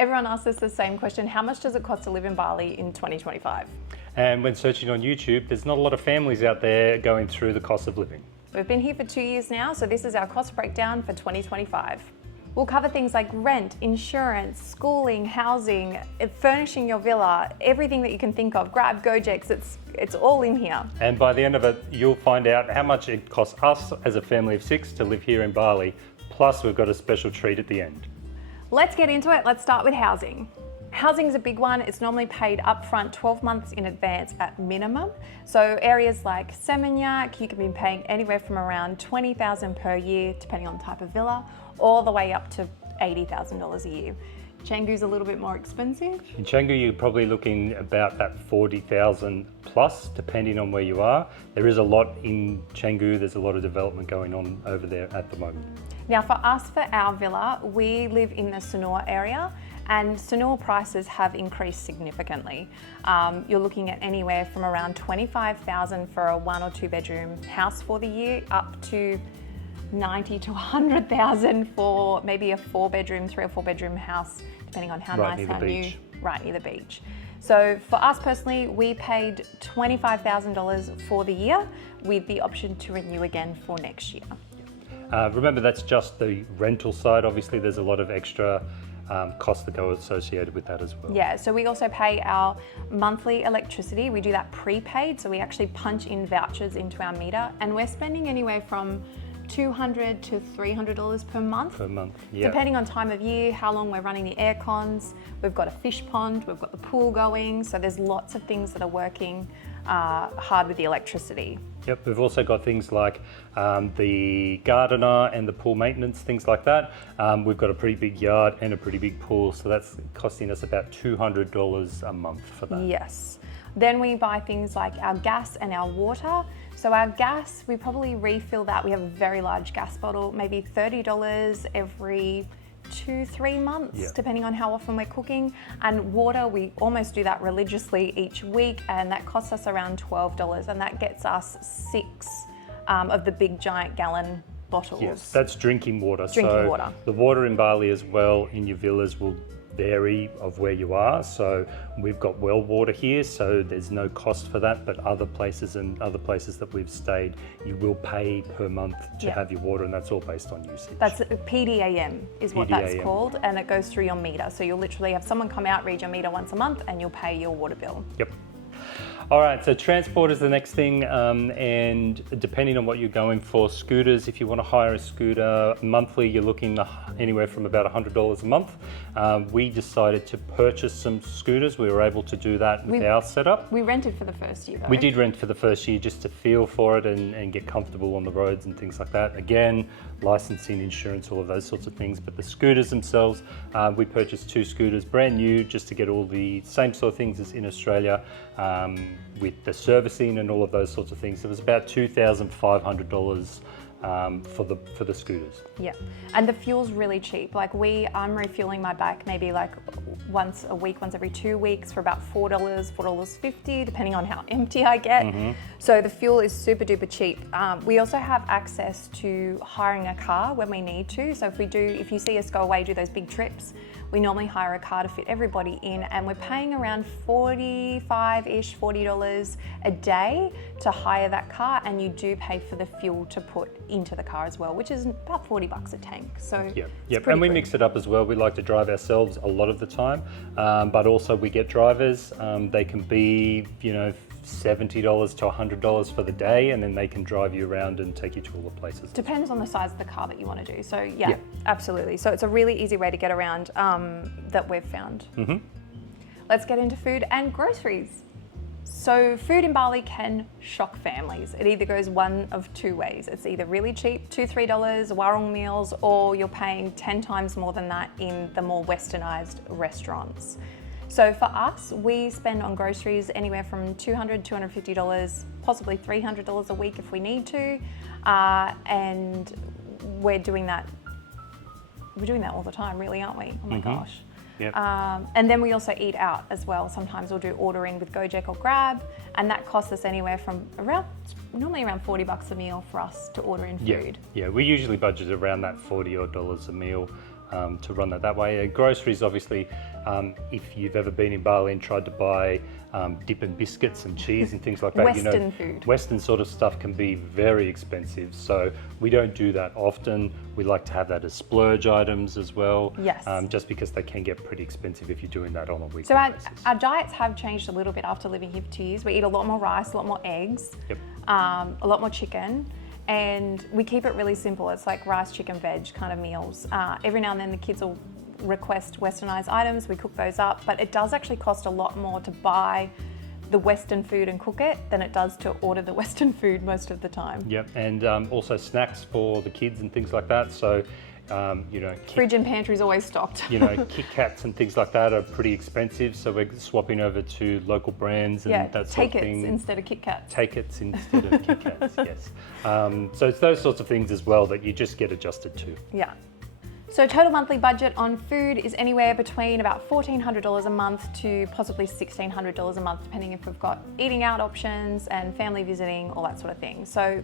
Everyone asks us the same question, how much does it cost to live in Bali in 2025? And when searching on YouTube, there's not a lot of families out there going through the cost of living. We've been here for 2 years now, so this is our cost breakdown for 2025. We'll cover things like rent, insurance, schooling, housing, furnishing your villa, everything that you can think of. Grab, Gojeks, it's all in here. And by the end of it, you'll find out how much it costs us as a family of 6 to live here in Bali. Plus, we've got a special treat at the end. Let's get into it. Let's start with housing. Housing is a big one. It's normally paid upfront 12 months in advance at minimum. So areas like Seminyak, you can be paying anywhere from around $20,000 per year, depending on the type of villa, all the way up to $80,000 a year. Canggu's a little bit more expensive. In Canggu, you're probably looking about that 40,000 plus, depending on where you are. There is a lot in Canggu. There's a lot of development going on over there at the moment. Now for us, for our villa, we live in the Sanur area, and Sanur prices have increased significantly. You're looking at anywhere from around 25,000 for a 1 or 2 bedroom house for the year, up to 90 to 100,000 for maybe a 3 or 4 bedroom house, depending on how nice, how new, right near the beach. So for us personally, we paid $25,000 for the year with the option to renew again for next year. Remember, that's just the rental side. Obviously, there's a lot of extra costs that go associated with that as well. Yeah, so we also pay our monthly electricity. We do that prepaid, so we actually punch in vouchers into our meter, and we're spending anywhere from $200 to $300 per month. Per month, yeah. Depending on time of year, how long we're running the air cons. We've got a fish pond, we've got the pool going, so there's lots of things that are working hard with the electricity. Yep, we've also got things like the gardener and the pool maintenance, things like that. We've got a pretty big yard and a pretty big pool, so that's costing us about $200 a month for that. Yes. Then we buy things like our gas and our water. So our gas, we probably refill that. We have a very large gas bottle, maybe $30 every 2-3 months, depending on how often we're cooking. And water, we almost do that religiously each week, and that costs us around $12, and that gets us 6 of the big giant gallon bottles. Yes, that's drinking water. Drinking water. The water in Bali as well in your villas will vary of where you are. So we've got well water here, so there's no cost for that, but other places that we've stayed, you will pay per month to have your water, and that's all based on usage. That's PDAM is what that's called, and it goes through your meter. So you'll literally have someone come out, read your meter once a month, and you'll pay your water bill. Yep. All right, so transport is the next thing, and depending on what you're going for, scooters, if you want to hire a scooter monthly, you're looking anywhere from about $100 a month. We decided to purchase some scooters. We were able to do that with our setup. We rented for the first year though. We did rent for the first year just to feel for it and get comfortable on the roads and things like that. Again, licensing, insurance, all of those sorts of things. But the scooters themselves, we purchased 2 scooters brand new just to get all the same sort of things as in Australia. With the servicing and all of those sorts of things. It was about $2,500 for the scooters. Yeah, and the fuel's really cheap. Like I'm refueling my bike maybe like once a week, once every 2 weeks for about $4, $4.50, depending on how empty I get. So the fuel is super duper cheap. We also have access to hiring a car when we need to. So if you see us go away, do those big trips, we normally hire a car to fit everybody in, and we're paying around $45-ish, $40 a day to hire that car, and you do pay for the fuel to put into the car as well, which is about $40 a tank. So yep. And we mix it up as well. We like to drive ourselves a lot of the time, but also we get drivers. They can be, $70 to $100 for the day, and then they can drive you around and take you to all the places. Depends on the size of the car that you want to do. So yeah, absolutely. So it's a really easy way to get around that we've found. Let's get into food and groceries. So food in Bali can shock families. It either goes one of 2 ways. It's either really cheap, $2-3 warung meals, or you're paying 10 times more than that in the more westernized restaurants. So for us, we spend on groceries anywhere from $200, $250, possibly $300 a week if we need to, and we're doing that all the time, really, aren't we? Oh my gosh. Yep. And then we also eat out as well. Sometimes we'll do ordering with Gojek or Grab, and that costs us anywhere from normally around $40 a meal for us to order in food. Yeah, we usually budget around that $40 odd a meal. to run that way. Groceries, obviously, if you've ever been in Bali and tried to buy dip and biscuits and cheese and things like that, Western food. Western sort of stuff can be very expensive. So we don't do that often. We like to have that as splurge items as well. Yes. Just because they can get pretty expensive if you're doing that on a weekly So basis. our diets have changed a little bit after living here for 2 years. We eat a lot more rice, a lot more eggs, Yep. a lot more chicken, and we keep it really simple. It's like rice, chicken, veg kind of meals. Every now and then the kids will request westernized items, we cook those up, but it does actually cost a lot more to buy the Western food and cook it than it does to order the Western food most of the time. Yep, and also snacks for the kids and things like that. So, Fridge and pantry is always stocked. Kit Kats and things like that are pretty expensive. So we're swapping over to local brands and that sort of thing. Take-its instead of Kit Kats. Take-its instead of Kit Kats, yes. So it's those sorts of things as well that you just get adjusted to. Yeah. So total monthly budget on food is anywhere between about $1,400 a month to possibly $1,600 a month, depending if we've got eating out options and family visiting, all that sort of thing. So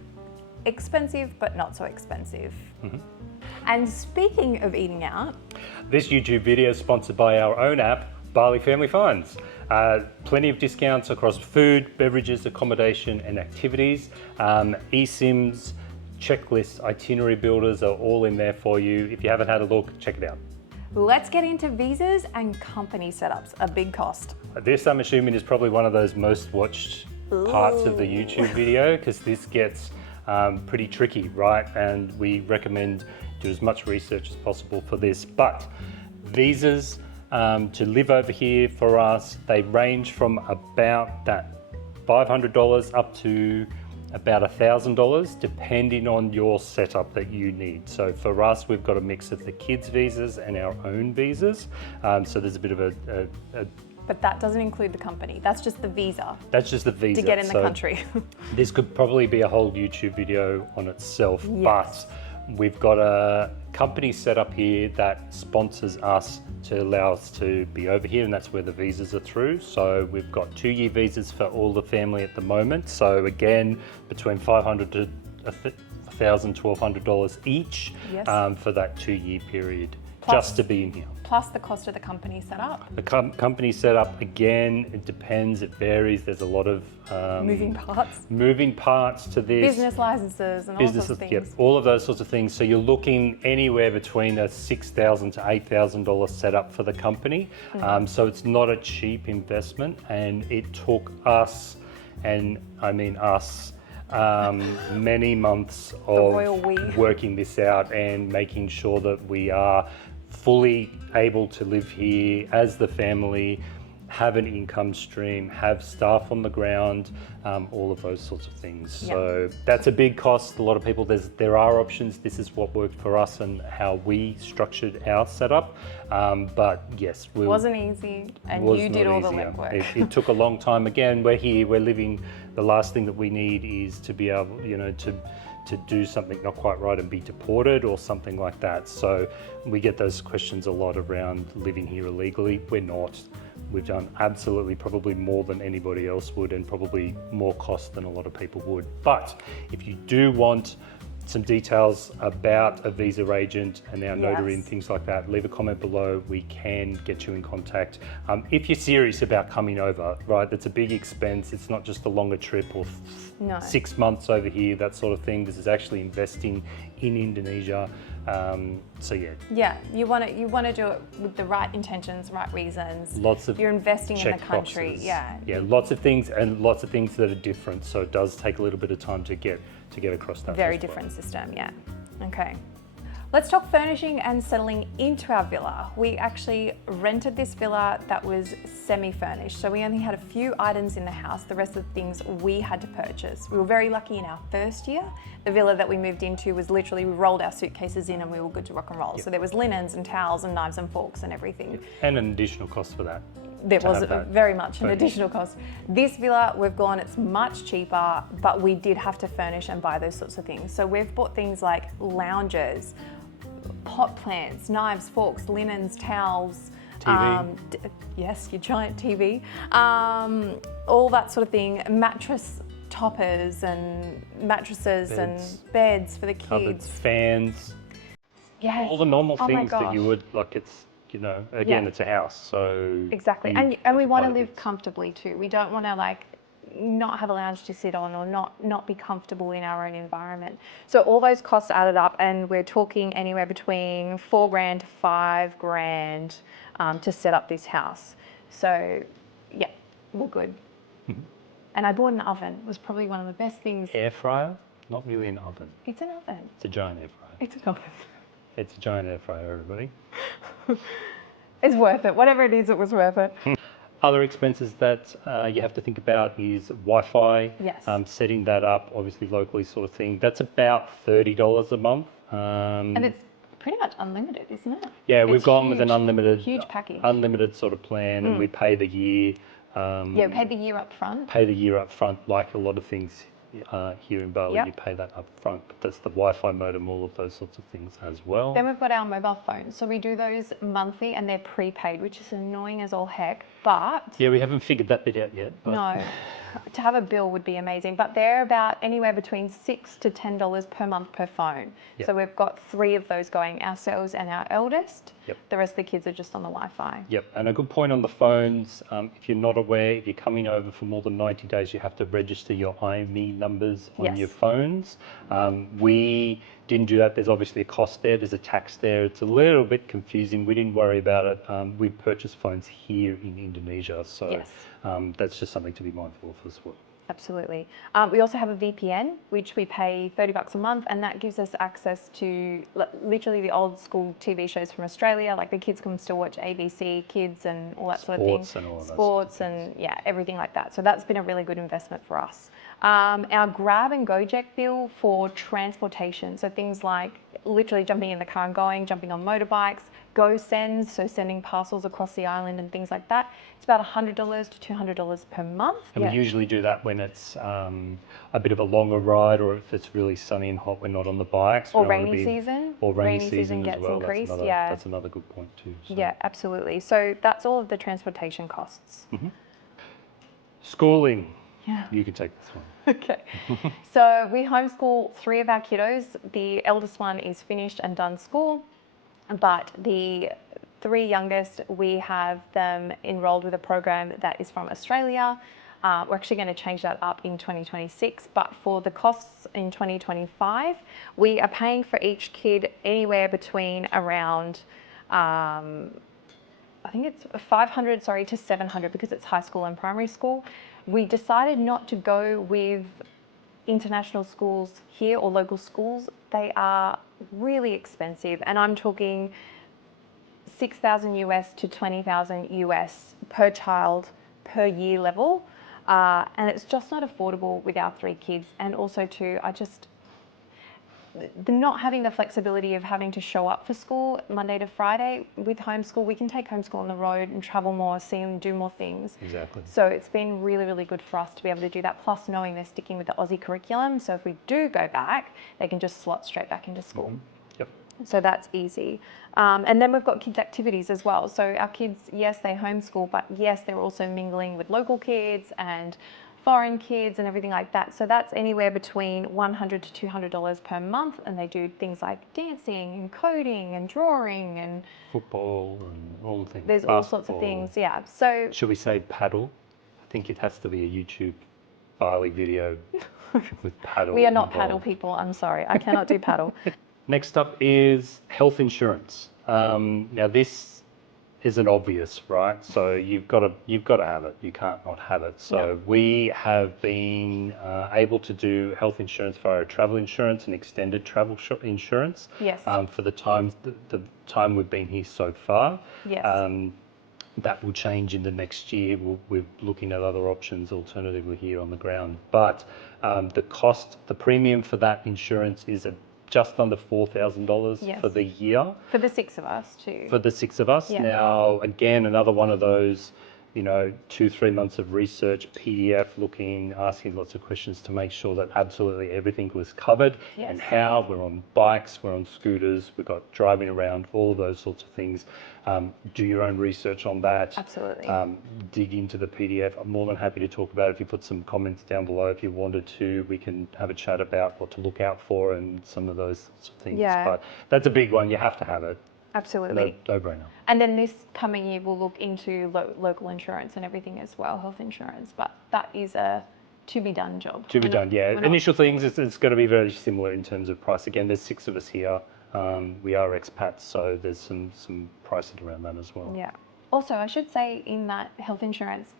expensive, but not so expensive. Mm-hmm. And speaking of eating out, this YouTube video is sponsored by our own app, Bali Family Finds. Plenty of discounts across food, beverages, accommodation and activities. eSIMs, checklists, itinerary builders are all in there for you. If you haven't had a look, check it out. Let's get into visas and company setups, a big cost. This, I'm assuming, is probably one of those most watched parts of the YouTube video, because this gets pretty tricky, right? And we recommend do as much research as possible for this. But visas to live over here for us, they range from about that $500 up to about $1,000, depending on your setup that you need. So for us, we've got a mix of the kids' visas and our own visas. So there's a bit of a But that doesn't include the company. That's just the visa. That's just the visa. To get in the country. This could probably be a whole YouTube video on itself, Yes. but we've got a company set up here that sponsors us to allow us to be over here, and that's where the visas are through. So we've got 2-year visas for all the family at the moment. So again, between $500 to $1,000, $1,200 each. Yes. For that 2-year period, Plus- just to be in here. Plus the cost of the company setup. The company setup, again, it depends, it varies. There's a lot of Moving parts. to this. Business licenses and all sorts of things. Yep, all of those sorts of things. So you're looking anywhere between a $6,000 to $8,000 setup for the company. So it's not a cheap investment, and it took us, and I mean us, many months royal we. of working this out and making sure that we are fully able to live here as the family, have an income stream, have staff on the ground, all of those sorts of things. Yep. So that's a big cost. A lot of people, there are options. This is what worked for us and how we structured our setup. But yes, It wasn't easy, and you did all the legwork. It took a long time. Again, we're here, we're living. The last thing that we need is to be able, to do something not quite right and be deported or something like that. So we get those questions a lot around living here illegally. We're not. We've done absolutely probably more than anybody else would, and probably more cost than a lot of people would. But if you do want some details about a visa agent and our notary and things like that, leave a comment below. We can get you in contact. If you're serious about coming over, right, that's a big expense. It's not just a longer trip or 6 months over here, that sort of thing. This is actually investing in Indonesia. So yeah. Yeah, you want to do it with the right intentions, right reasons. Lots of You're investing in the country. boxes. Yeah. Lots of things, and lots of things that are different. So it does take a little bit of time to get across that. Very different system, yeah. Okay. Let's talk furnishing and settling into our villa. We actually rented this villa that was semi-furnished. So we only had a few items in the house. The rest of the things we had to purchase. We were very lucky in our first year. The villa that we moved into was literally, we rolled our suitcases in and we were good to rock and roll. Yep. So there was linens and towels and knives and forks and everything. Yep. And an additional cost for that. There was very much an furnished. additional cost. This villa, we've gone, it's much cheaper, but we did have to furnish and buy those sorts of things. So we've bought things like lounges, pot plants, knives, forks, linens, towels. TV. Yes, your giant TV. All that sort of thing. Mattress toppers and mattresses and beds for the kids. Cupboards, fans. Yes. All the normal Oh my things that you gosh. would, like, it's, again, Yeah. it's a house, so... Exactly. you And we have to want buy to the live bits. comfortably too. We don't want to like not have a lounge to sit on or not be comfortable in our own environment. So all those costs added up, and we're talking anywhere between $4,000 to $5,000 to set up this house. So yeah, we're good. And I bought an oven. It was probably one of the best things. Air fryer? Not really an oven. It's an oven. It's a giant air fryer. It's an oven. It's a giant air fryer, everybody. It's worth it. Whatever it is, it was worth it. Other expenses that you have to think about is Wi-Fi. Yes. Setting that up, obviously locally, sort of thing. That's about $30 a month. And it's pretty much unlimited, isn't it? Yeah, we've It's gone with an huge, huge package. unlimited sort of plan, and we pay the year. Yeah, we paid the year up front. Pay the year up front, like a lot of things here in Bali. Yep. You pay that up front, but that's the Wi-Fi modem, all of those sorts of things as well. Then we've got our mobile phones. So we do those monthly, and they're prepaid, which is annoying as all heck. But Yeah, we haven't figured that bit out yet. But no, to have a bill would be amazing. But they're about anywhere between $6 to $10 per month per phone. Yep. So we've got 3 of those going, ourselves and our eldest. Yep. The rest of the kids are just on the Wi-Fi. Yep, and a good point on the phones, if you're not aware, if you're coming over for more than 90 days, you have to register your IME numbers on Yes. your phones. We didn't do that. There's obviously a cost there. There's a tax there. It's a little bit confusing. We didn't worry about it. We purchased phones here in Indonesia, so Yes. that's just something to be mindful of as well. Absolutely. We also have a VPN, which we pay $30 a month, and that gives us access to literally the old school TV shows from Australia. Like the kids can still watch ABC Kids and all that sort of thing. Sports and all of that Sports sort of and yeah, everything like that. So that's been a really good investment for us. Our Grab and Gojek bill for transportation. So things like literally jumping in the car and going, jumping on motorbikes, GoSend, so sending parcels across the island and things like that. It's about $100 to $200 per month. And we usually do that when it's a bit of a longer ride, or if it's really sunny and hot, we're not on the bikes. Or rainy season. Or rainy season as gets well. increased, That's another good point too. So. Yeah, absolutely. So that's all of the transportation costs. Schooling. Yeah. You can take this one. Okay. So we homeschool 3 of our kiddos. The eldest one is finished and done school, but the 3 youngest, we have them enrolled with a program that is from Australia. We're actually going to change that up in 2026, but for the costs in 2025, we are paying for each kid anywhere between around, I think it's 500, to 700 because it's high school and primary school. We decided not to go with international schools here or local schools. They are really expensive, and I'm talking 6,000 US to 20,000 US per child per year level, and it's just not affordable with our 3 kids. And also too, the not having the flexibility of having to show up for school Monday to Friday. With homeschool, we can take homeschool on the road and travel more, see them do more things. Exactly. So it's been really, really good for us to be able to do that, plus knowing they're sticking with the Aussie curriculum. So if we do go back, they can just slot straight back into school. Yep. So that's easy. And then we've got kids' activities as well. So our kids, yes, they homeschool, but yes, they're also mingling with local kids and foreign kids and everything like that. So that's anywhere between $100 to $200 per month, and they do things like dancing and coding and drawing and football and all the things. There's all sorts of things, yeah. So should we say paddle? I think it has to be a YouTube Bali video with paddle. We are not involved. paddle people. I'm sorry, I cannot do paddle. Next up is health insurance. Now this isn't obvious, right? So you've got to have it. You can't not have it. So we have been able to do health insurance via travel insurance and extended travel insurance. Yes. For the time we've been here so far. Yes. That will change in the next year. We're looking at other options alternatively here on the ground. But the premium for that insurance is just under $4,000 for the year. For the 6 of us too. For the 6 of us. Yeah. Now, again, another one of those 2-3 months of research, PDF looking, asking lots of questions to make sure that absolutely everything was covered. Yes. And how we're on bikes, we're on scooters, we've got driving around, all of those sorts of things. Do your own research on that. Absolutely. Dig into the PDF. I'm more than happy to talk about it. If you put some comments down below, if you wanted to, we can have a chat about what to look out for and some of those sorts of things. Yeah. But that's a big one. You have to have it. Absolutely. No brainer. And then this coming year, we'll look into local insurance and everything as well, health insurance. But that is a to be done job. To be done, yeah. Initial things, it's going to be very similar in terms of price. Again, there's 6 of us here. We are expats, so there's some pricing around that as well. Yeah. Also, I should say in that health insurance,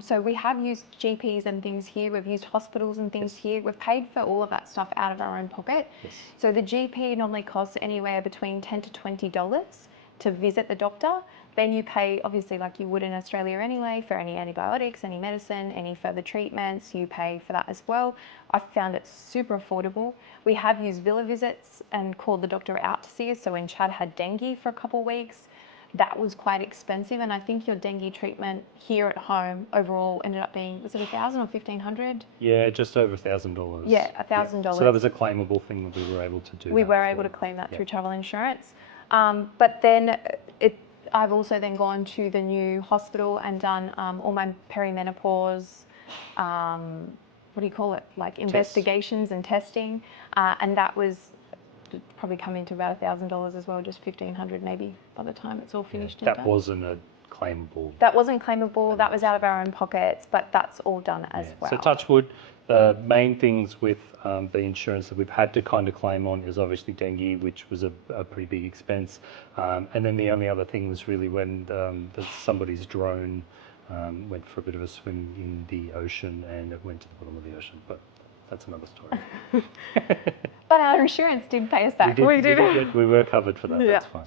so we have used GPs and things here. We've used hospitals and things here. We've paid for all of that stuff out of our own pocket. Yes. So the GP normally costs anywhere between $10 to $20 to visit the doctor. Then you pay, obviously, like you would in Australia anyway, for any antibiotics, any medicine, any further treatments. You pay for that as well. I found it super affordable. We have used villa visits and called the doctor out to see us. So when Chad had dengue for a couple of weeks, that was quite expensive. And I think your dengue treatment here at home overall ended up being, was it $1,000 or $1,500? Yeah, just over $1,000. Yeah, $1,000. So that was a claimable thing that we were able to do. We were able to claim that through travel insurance. But then I've also then gone to the new hospital and done all my perimenopause, what do you call it? Like investigations and testing. And that was probably coming to about $1,000 as well, just $1,500 maybe by the time it's all finished. That wasn't a claimable. That wasn't claimable. That was out of our own pockets, but that's all done as well. So touch wood. The main things with the insurance that we've had to kind of claim on is obviously dengue, which was a pretty big expense. And then the only other thing was really when somebody's drone went for a bit of a swim in the ocean and it went to the bottom of the ocean. But that's another story. But our insurance did pay us back. We did. We were covered for that. Yeah. That's fine.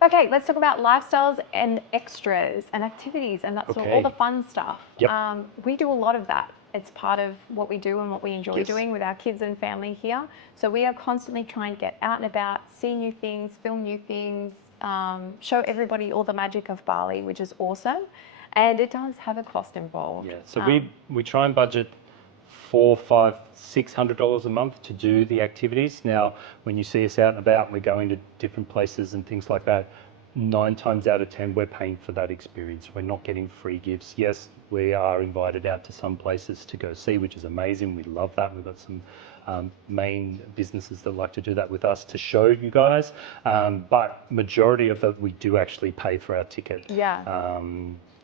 Okay, let's talk about lifestyles and extras and activities and that's all the fun stuff. Yep. We do a lot of that. It's part of what we do and what we enjoy doing with our kids and family here. So we are constantly trying to get out and about, see new things, film new things, show everybody all the magic of Bali, which is awesome. And it does have a cost involved. Yeah, so we try and budget $400, $500, $600 a month to do the activities. Now, when you see us out and about, we're going to different places and things like that. 9 times out of 10, we're paying for that experience. We're not getting free gifts. Yes, we are invited out to some places to go see, which is amazing. We love that. We've got some main businesses that like to do that with us to show you guys. But majority of that, we do actually pay for our ticket. Yeah.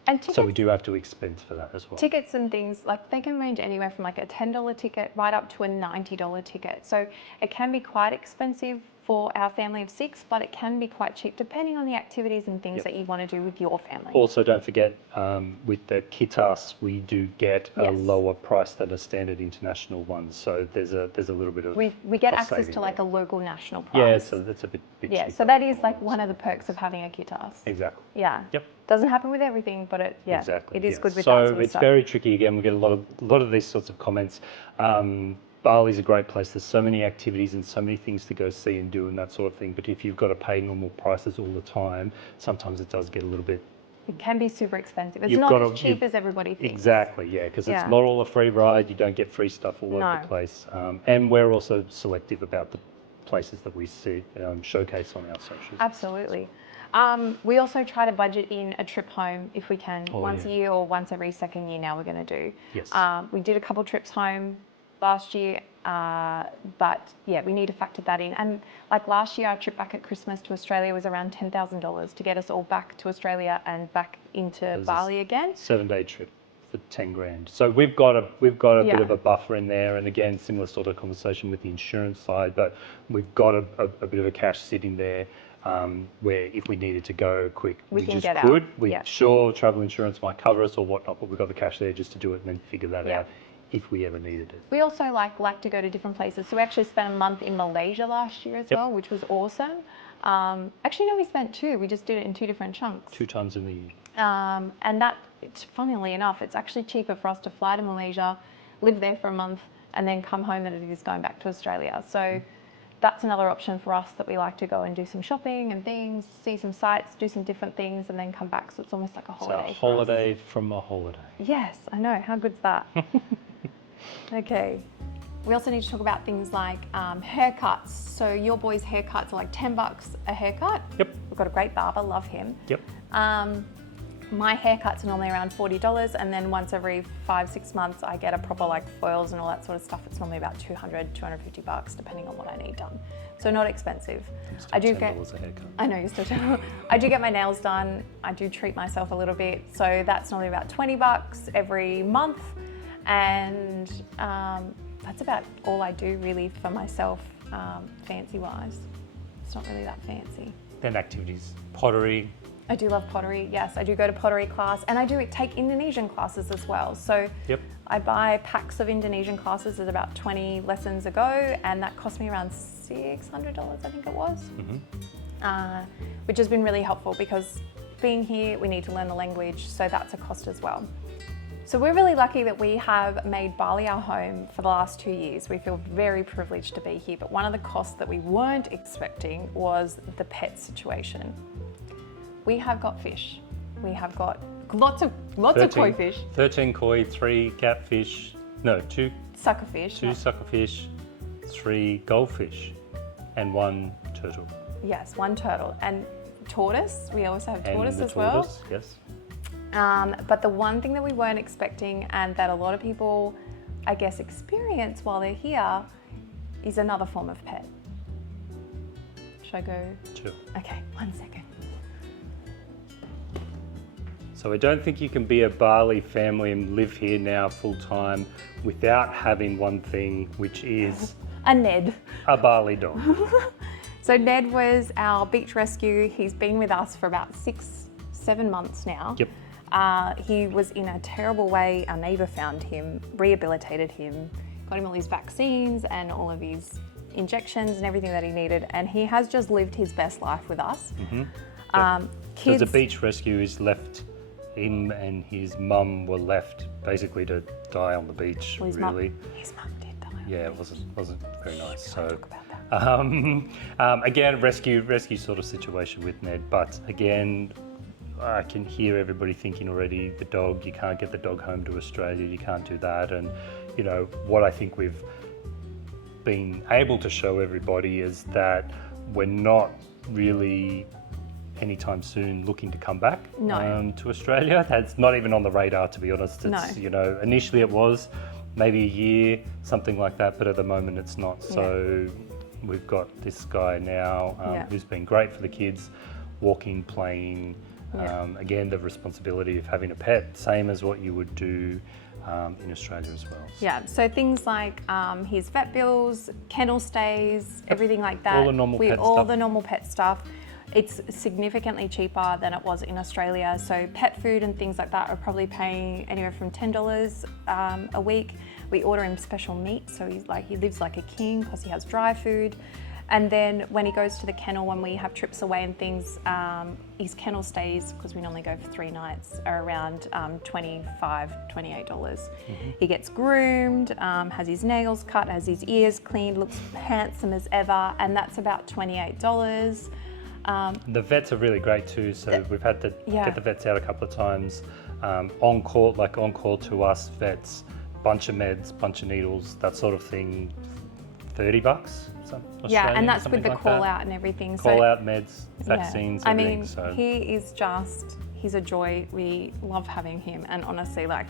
And tickets, so we do have to expense for that as well. Tickets and things, like they can range anywhere from like a $10 ticket right up to a $90 ticket. So it can be quite expensive for our family of 6, but it can be quite cheap depending on the activities and things that you want to do with your family. Also, don't forget, with the Kitas, we do get a lower price than a standard international one. So there's a little bit of we get access to like a local national price. Yeah, so that's a bit yeah, cheaper. so that is like one of the perks of having a Kitas. Exactly. Yeah. Yep. Doesn't happen with everything, but it it is good with that so sort of it's stuff. very tricky. Again, we get a lot of these sorts of comments. Bali's a great place. There's so many activities and so many things to go see and do and that sort of thing. But if you've got to pay normal prices all the time, sometimes it does get a little bit. It can be super expensive. It's not as cheap as everybody thinks. Exactly, yeah, because it's not all a free ride. You don't get free stuff all over the place. And we're also selective about the places that we see showcase on our socials. Absolutely. We also try to budget in a trip home if we can, once a year or once every second year now we're going to do. Yes. We did a couple trips home last year, but yeah, we need to factor that in. And like last year, our trip back at Christmas to Australia was around $10,000 to get us all back to Australia and back into Bali again. 7-day trip for 10 grand. So we've got a bit of a buffer in there, and again, similar sort of conversation with the insurance side, but we've got a bit of a cash sitting there. Where if we needed to go quick, we just could. Sure, travel insurance might cover us or whatnot, but we've got the cash there just to do it and then figure that out if we ever needed it. We also like to go to different places. So we actually spent a month in Malaysia last year as well, which was awesome. Actually, no, we spent 2. We just did it in 2 different chunks. 2 times in the year. And that, funnily enough, it's actually cheaper for us to fly to Malaysia, live there for a month, and then come home than it is going back to Australia. So that's another option for us, that we like to go and do some shopping and things, see some sights, do some different things, and then come back. So it's almost like a holiday. So a holiday from a holiday. Yes, I know. How good's that? Okay. We also need to talk about things like haircuts. So your boys' haircuts are like $10 a haircut. Yep. We've got a great barber, love him. Yep. My haircuts are normally around $40, and then once every 5-6 months I get a proper like foils and all that sort of stuff. It's normally about $200-$250 depending on what I need done. So not expensive. I do get $10 a haircut. I know, you're still I do get my nails done. I do treat myself a little bit. So that's normally about $20 every month. And that's about all I do really for myself, fancy wise. It's not really that fancy. Then activities, pottery. I do love pottery, yes. I do go to pottery class, and I do take Indonesian classes as well. So Yep. I buy packs of Indonesian classes. There's about 20 lessons a go, and that cost me around $600, I think it was, which has been really helpful because being here, we need to learn the language, so that's a cost as well. So we're really lucky that we have made Bali our home for the last 2 years. We feel very privileged to be here, but one of the costs that we weren't expecting was the pet situation. We have got fish. We have got lots of koi fish. 13 koi, 3 catfish, no, 2 Suckerfish. 2 suckerfish, 3 goldfish, and 1 turtle. Yes, 1 turtle. And tortoise, we also have tortoise and the as well. tortoise, yes. But the one thing that we weren't expecting, and that a lot of people, I guess, experience while they're here, is another form of pet. Should I go? Sure. Okay, 1 second. So I don't think you can be a Bali family and live here now full time without having one thing, which is A Ned. a Bali dog. So Ned was our beach rescue. He's been with us for about 6-7 months now. Yep. He was in a terrible way. Our neighbour found him, rehabilitated him, got him all his vaccines and all of his injections and everything that he needed. And he has just lived his best life with us. Mm-hmm. Yep. So the beach rescue is left. Him and his mum were left basically to die on the beach. Well, his really. His mum did die. Yeah, it wasn't very nice. So Talk about that. again, rescue sort of situation with Ned. But again, I can hear everybody thinking already, the dog, you can't get the dog home to Australia, you can't do that. And you know what I think we've been able to show everybody is that we're not really anytime soon looking to come back to Australia. That's not even on the radar, to be honest. It's, you know, initially it was maybe a year, something like that, but at the moment it's not. So we've got this guy now who's been great for the kids, walking, playing. Again, the responsibility of having a pet, same as what you would do in Australia as well. Yeah, so things like his vet bills, kennel stays, everything like that. All the normal pet all stuff. the normal pet stuff. It's significantly cheaper than it was in Australia. So pet food and things like that are probably paying anywhere from $10 a week. We order him special meat, so he lives like a king because he has dry food. And then when he goes to the kennel, when we have trips away and things, his kennel stays, because we normally go for 3 nights, are around $25, $28. He gets groomed, has his nails cut, has his ears cleaned, looks handsome as ever, and that's about $28. The vets are really great too, so we've had to get the vets out a couple of times. On call to us vets, bunch of meds, bunch of needles, that sort of thing, $30. Yeah, and that's with the call out and everything. Call out, meds, vaccines, everything. I mean, so he is he's a joy. We love having him, and honestly, like,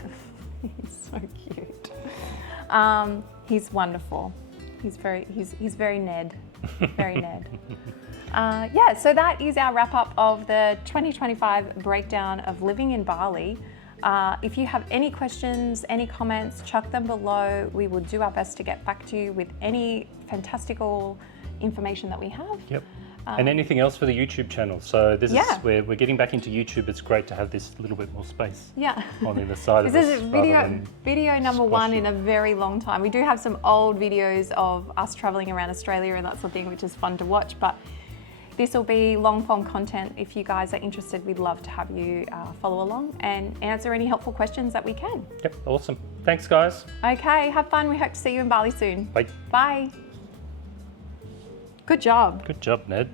he's so cute. He's wonderful. He's very Ned, very Ned. So that is our wrap up of the 2025 breakdown of living in Bali. If you have any questions, any comments, chuck them below. We will do our best to get back to you with any fantastical information that we have. Yep. And anything else for the YouTube channel. So this is where we're getting back into YouTube. It's great to have this little bit more space on the other side of this. This is video number 1 in a very long time. We do have some old videos of us traveling around Australia and that sort of thing, which is fun to watch, but this will be long form content. If you guys are interested, we'd love to have you follow along and answer any helpful questions that we can. Yep, awesome. Thanks, guys. Okay, have fun. We hope to see you in Bali soon. Bye. Bye. Good job. Good job, Ned.